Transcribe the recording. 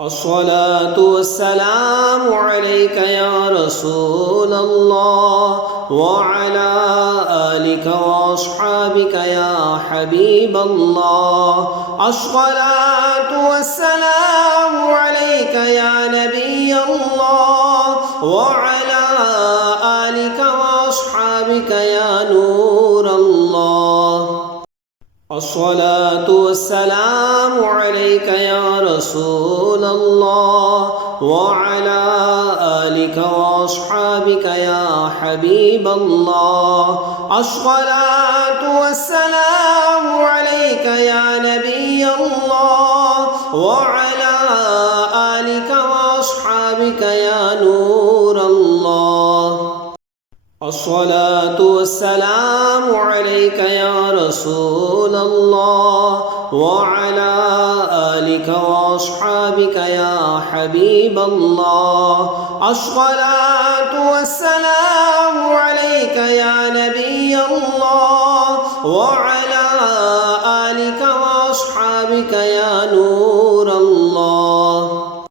الصلاة والسلام عليك يا رسول الله وعلى آلك وأصحابك يا حبيب الله. الصلاة والسلام عليك يا نبي الله وعلى آلك وأصحابك يا نور الله. الصلاة والسلام عليك يا رسول الله وعلى آلك وأصحابك يا حبيب الله. الصلاة والسلام عليك يا نبي الله وعلى آلك وأصحابك يا نور الله. الصلاة والسلام عليك يا رسول الله وعلى آلك وأصحابك يا حبيب الله. الصلاة والسلام عليك يا نبي الله وعلى آلك وأصحابك يا نور